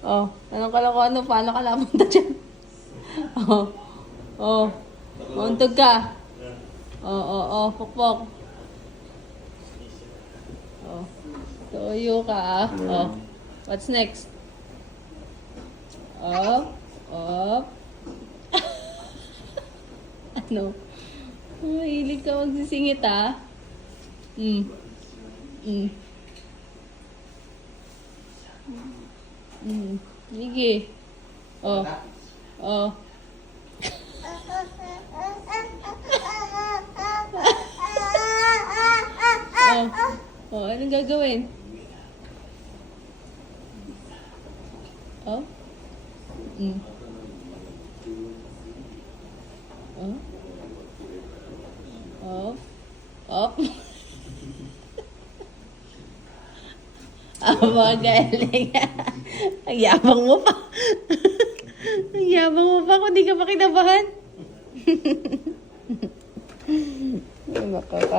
Oh, anong kalokohan mo? Paano ka napunta dyan? Oh. Oh. Untog ka. Pukpok. Oh. Tuyo ka ah. Oh. What's next? Up. Up. Ano? Mahilig ka magsisingit ah. Sige. Oh. Oh. Oh, anong gagawin? Oh? Oh? Oh? Oh? Magaling. Ang yabang mo pa. Ang yabang mo pa kung di ka pa kinabahan. Makaka